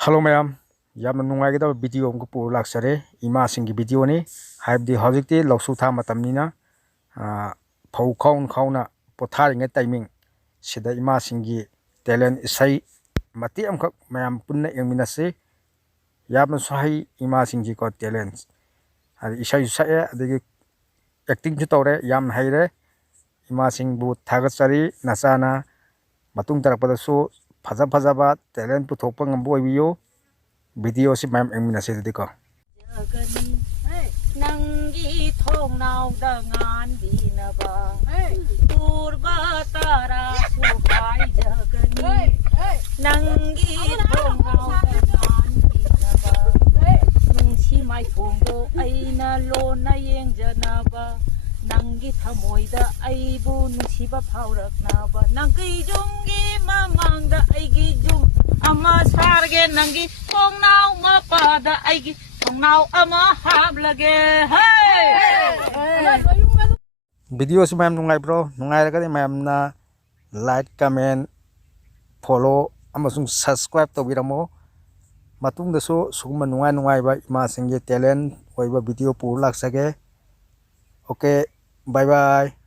Hello ma'am, yamna nungaigida video amku pur laksare ima Singgi video ni haibdi hojikti loksu tha matamnina phau khauna potharinge timing sida ima Singgi talent Esei mati amkhak mayam punna engminase yamna sahi ima Singgi ko talent adi Esei sae adigi acting ju tawre yam haire ima Singbu thagatsari nasana matung tarakpadasu fajaba talent puthokpa ngambo oibiyo video si ma'am engminase diko Nanggi thong nau da ngan dinaba purba tara sukai jagani Nanggi thong nau da ngan dinaba nungsi mai thong do aina lo na yeng janaba Nanggi thamoida aibu nungsiba phauraknaba Nanggi junggi mamangda aigi jung ama sarge Nanggi thong nau mapada aigi now ama hablage hey video si ma'am nungai bro nungai ragadi ma'am na like comment follow amasung subscribe to biramo matung dasu sugma nungai ba ima Singgi talent oiba video pur laksage okay bye bye